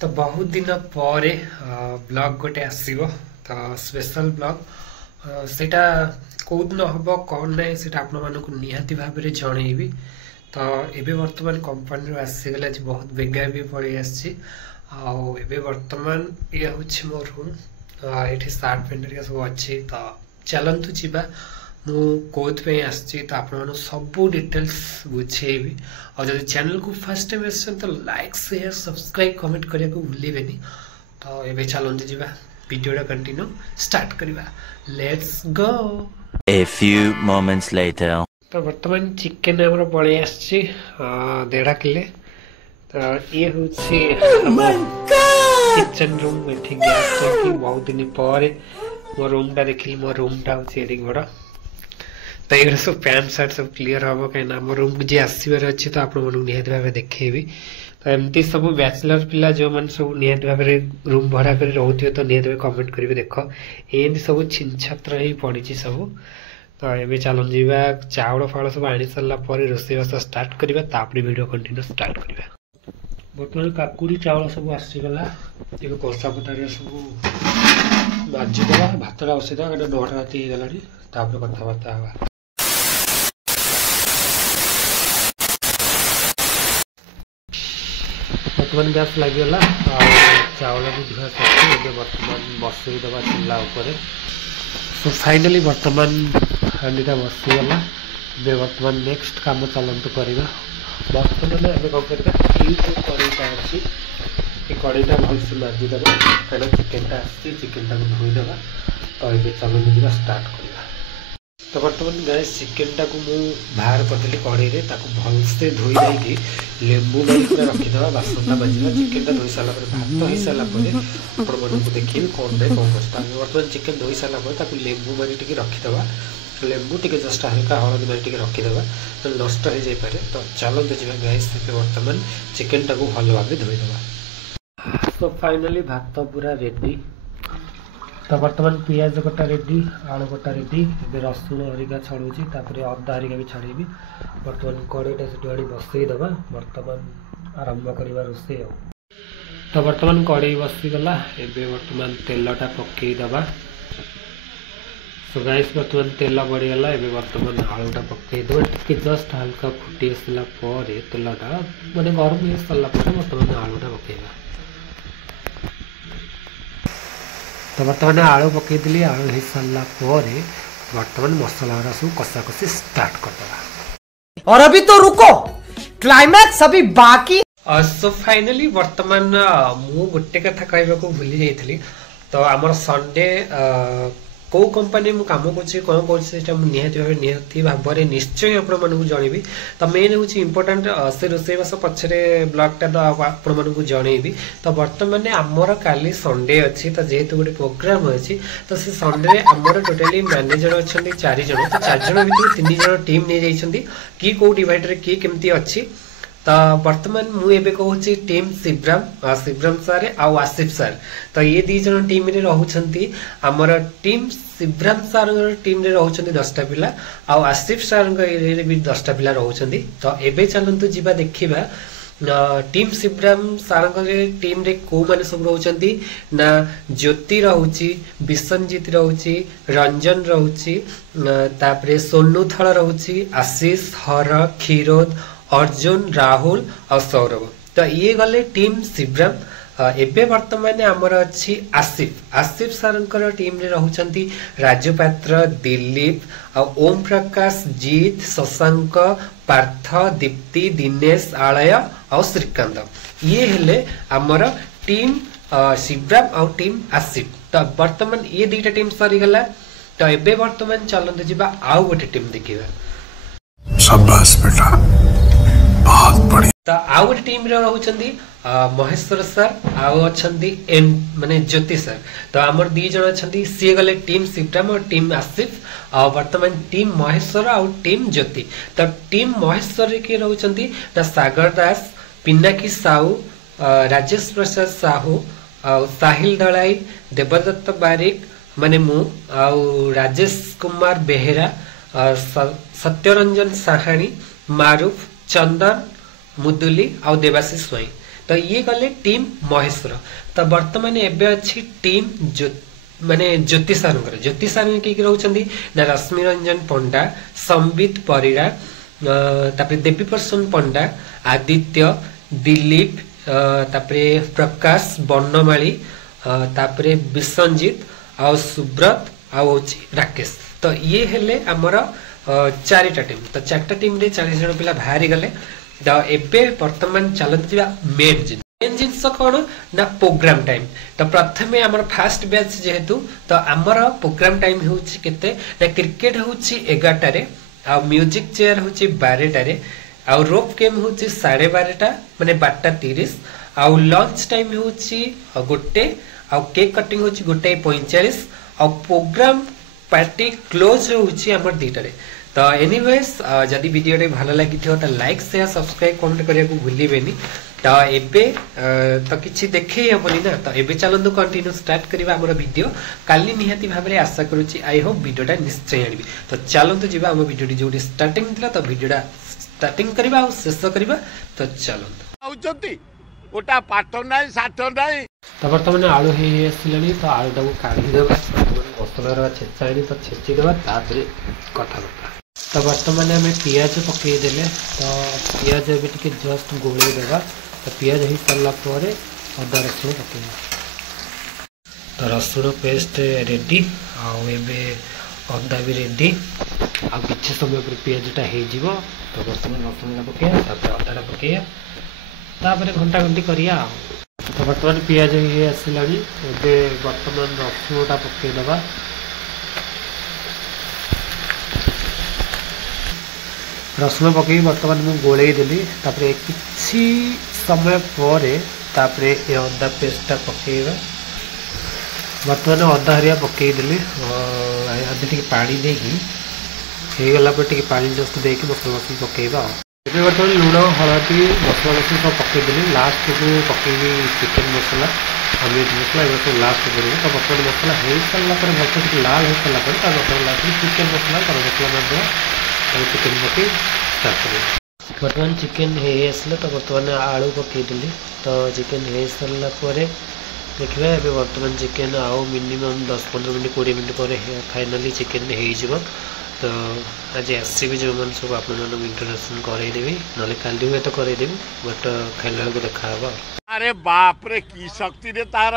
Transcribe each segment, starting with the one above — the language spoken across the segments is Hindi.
तो बहुत दिन पर ब्लॉग गोटे आसो तो स्पेशल ब्लॉग सेटा कौ दिन हम कौन ना से निहाती भाव में जनइबी। तो ये बर्तमान कंपनी आसीगला बहुत बेगा भी पड़े आसे बर्तमान ये हूँ मो रूम ये सार्ट पेंट सब अच्छी। तो चलतु जीवा मुझे आसी तो आप सब डिटेल्स बुझेबी और जब चैनल को फर्स्ट टाइम आस तो लाइक शेयर सब्सक्राइब कमेंट करने को भूलें। तो ये चलते जीवा वीडियो कंटिन्यू स्टार्ट करवा। Let's go. A few moments later. तो बर्तमान चिकेन आमर पड़े आसी 1.5 किलो। तो ये हूँ किचन रूम ये गैस टंकी बहुत दिन पर मो रूम टा देखिली मो रूम टा हूँ बड़। तो ये सब पैंट सार्ट सब क्लीयर हम कहीं मो रूम जी आसबार अच्छी तो आप निहत भाव देखेबी। तो एमती सब बैचलर पिला जो मैंने सब निहत भाव रूम भड़ा कर रोथे तो निहत भाव कमेंट करेंगे। देख एमती सब छिन छत्र ही पड़ी सब। तो ये चलन जीवा चाउल फाड़ सब आनी सारा रोषेईबास स्टार्ट करवा वीडियो कंटिन्यू स्टार्ट करवा। बर्तमान काकुड़ी चाउल सब आसीगला ये कषा पटार सब बाजिदेवा भातटा बसईदा 9टा राति होगा कथबार्ता हवा। बर्तमान गैस लगिगला चाउल भी धुआ सर बर्तमान बसईदे चूल्हा उपर। सो फाइनाली बर्तमान हांडीटा बसीगला बर्तमान नेक्स्ट काम चलतु करवा। बर्तमान एवं कौन कर जो कड़ईटा अच्छी ये कड़ईटा भलसे माजिदे कहीं चिकेनटा चिकेनटा धोईदे। तो ये चलते जीवा स्टार्ट करवा। तो बर्तमान गैस चिकेनटा को बाहर करदेली कड़ई भलसे धोई देकी लेंबू पूरा रखीदे बासनटा बाजिला। चिकेनटा धोई सारा भात हो सारापर आपको देखिए कौन ना कौन कर बर्तमान चिकेन धोई सारापर लेंबू मारी टी रखीदे। लेंबू टी जस्ट हल्का हलदी मारी टी रखीदे नष्ट हो जाए। तो चलते जी गैस बर्तमान चिकेनटा को भल भाव धोईदे। तो फाइनाली भात पूरा रेडी। तो बर्तमान पियाज कटा रेडी आलू कटा रेडी ए रसुण हरिका छड़ूची अदा हरिका भी छड़ेबी। बर्तमान कड़ईटा से आड़ी बसईदे बर्तमान आरंभ करवा रोषे। तो बर्तमान कड़ई बसीगला एबे बर्तमान तेलटा पकईदे। सो गाइस बर्तमान तेल बढ़ीगला एबे बर्तमान आलूटा पकईदे टी जस्ट हल्का फुटी आसला तेलटा माने गरम हो सारा बर्तमान आलूटा पकईबा। तो बर्तमान आलू पकईदी आलू हो सारा बर्तमान मसला सब कषा कषी स्टार्ट करदे। और अभी तो रुको क्लाइमैक्स अभी बाकी। सो फाइनाली बर्तमान मु गोटे कथा कहवाक भूली जाइली। तो आमर संडे कौ कंपनी मु काम करती भाव में निश्चय आपको जनइबी। तो मेन हूँ इम्पोर्टाट से रोषेईबास पछरे ब्लॉगटा तो आपको जनइबी। तो बर्तमान आमर काली संडे अच्छी तो जेहेतु गोटे प्रोग्राम अच्छी तो से संडे आमर टोटाली मैनेजर अच्छा 4 जन। तो 4 जन भर 3 जन टीम नहीं जाइए कि कौ डिवाइडर किए केमती अच्छी। तो बर्तमान मुझे कहूँ टीम शिवराम सार आसिफ सार। तो ये 2 जन टीम रे रहउछंती। आमर टीम शिवराम सार टीम रे रहउछंती 10टा पिला आसिफ सार भी 10टा पिला रहउछंती। तो एबे चलंतु जीवा देखिबा टीम शिवराम सार टीम रे को माने सब रहउछंती ना ज्योति रहउची विसंजीत रहउची रंजन रहउची तापरे सोनू थळ रहउची आशीष हर क्षीरोद अर्जुन राहुल और सौरभ। तो ये गले टीम शिवराम। एबे वर्तमान आमर अच्छी आसिफ सारंकर टीम रे रहउछंती राजू पात्र दिलीप ओम प्रकाश जीत शशांक पार्थ दीप्ति दिनेश आलय और श्रीकांत। ये हेले आमर टीम शिवराम और टीम आसिफ। तो वर्तमान ये 2टा टीम सरीगला। तो एबे वर्तमान चलते जीवा आउ गोटे टीम देखिबा। शाबाश बेटा बहुत बढ़िया। तो आउ गोटे टीम रहउछंती महेश्वर सर आउ अछंती माने ज्योति सर। तो आमर 2 जन अछंती सी गले टीम शिवराम और टीम आसिफ और वर्तमान टीम महेश्वर और टीम ज्योति। तो टीम महेश्वर के रहउछंती सागर दास पिनाकी साहू राजेश प्रसाद साहू साहिल दलाई देवदत्त बारिक माने मु राजेश कुमार बेहेरा सत्यरंजन साहानी मारूफ चंदन मुदुली और देवाशीष स्वाई। तो ये गले टीम महेश्वर। तो वर्तमान एबे अच्छी टीम माने ज्योति सार ज्योति सार किए रोचंदी ना रश्मि रंजन पंडा, संबित परिड़ा, तापरे देवी प्रसन्न पंडा, आदित्य, दिलीप, तापरे प्रकाश बनमाली, तापरे विश्वजीत आ सुब्रत आ राकेश। तो ये हेले आमर चारिटा टीम। तो चारटा टीम रे 40 जन पिला बाहरी गले। तो एबे वर्तमान चलती मेन जिनस कौन ना प्रोग्राम टाइम। तो प्रथमे आमर फास्ट बैच जेहेतु तो आमर प्रोग्राम टाइम होउछि केते ना क्रिकेट होउछि 11टा रे, आ म्यूजिक चेयर होउछि 12टा रे, आ रोप गेम होउछि 12:30 माने 12:30, आ लंच टाइम होउछि 1, आ केक कटिंग होउछि 1:45, आ प्रोग्राम पार्टी क्लोज होउछि आमर 2टा रे। तो एनीवेज जदि वीडियो रे भलो लागि थियो तो लाइक शेयर सब्सक्राइब कमेंट करिया को भूलिबेनी। तो एबे तो किछि देखै हबनी ना। तो एबे चलंदु कंटिन्यू स्टार्ट करबा हमर वीडियो। काली निहाती भाबरे आशा करूची आई होप वीडियोटा निश्चय आनिबी। तो चलंतु जिबा हम वीडियोटी जोडी स्टार्टिंग थिला तो वीडियोटा स्टार्टिंग करबा और शेष करबा। तो चलंतु आउचंती ओटा पाठ नाही साठ नाही। तो वर्तमान आलू हे आसिलानी। तो आलूटा को काढी देबा, मसलार छेचानी तो छेची देबा, तापरे कथा बता। तो वर्तमान आम पियाज पकई देले। तो पियाज एबे टिके जस्ट गोले देबा। तो पियाज हो सारा पर अदा रसुण पकईबा। तो रसुण पेस्ट रेडी, आबे अदा भी रेडी। आ किछि समय पर पियाजटा हो जिवो। तो वर्तमान रसुण पकईया, तापर अदाटा पकईया, तापर घंटा घंटी करिया। तो वर्तमान पियाज ये आसिलानी। एबे वर्तमान रसुणटा पकई देबा। रसुण पकई वर्तमान मुझे गोले देली। तापरे किछि समय पर तापरे ये अदा पेस्टा पकईबा। वर्तमान अदा हरिया पकई देली। अभी टिके पानी देकी हो गला पर टिके पानी जस्ट देकी मसला मसला पकईबा। एबे वर्तमान लुण हलदी मसला मसला सब पकई देली। लास्ट को पकईबी चिकन मसला और मीट मसला ये सब लास्ट करूँ। तो वर्तमान मसला हो सारा पर भलसे टिके लाल हो सारा पर वर्तमान लास्ट चिकन मसला गरम मसला मार चिकन पकई स्टार्ट कर। वर्तमान चिकन हो आसला। तो वर्तमान आलू पकई देली। तो चिकन हो सारा पर देखिए एबे वर्तमान चिकन आओ मिनिमम 10-15 मिनट 20 मिनट पर फाइनाली चिकन हो। तो आज आसबि जो मैंने सब आप इंट्रोडक्शन करदेवी ना काली हुए तो करदेवी बट खाला बेलू देखा। अरे बाप रे की शक्ति रे तार।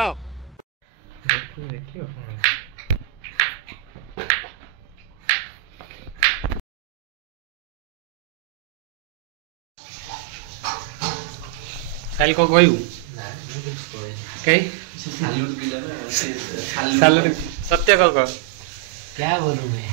काल को कहू सत्य कह क्या बोलूं मैं।